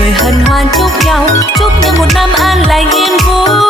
người hân hoan chúc nhau, chúc nhau một năm an lành yên vui.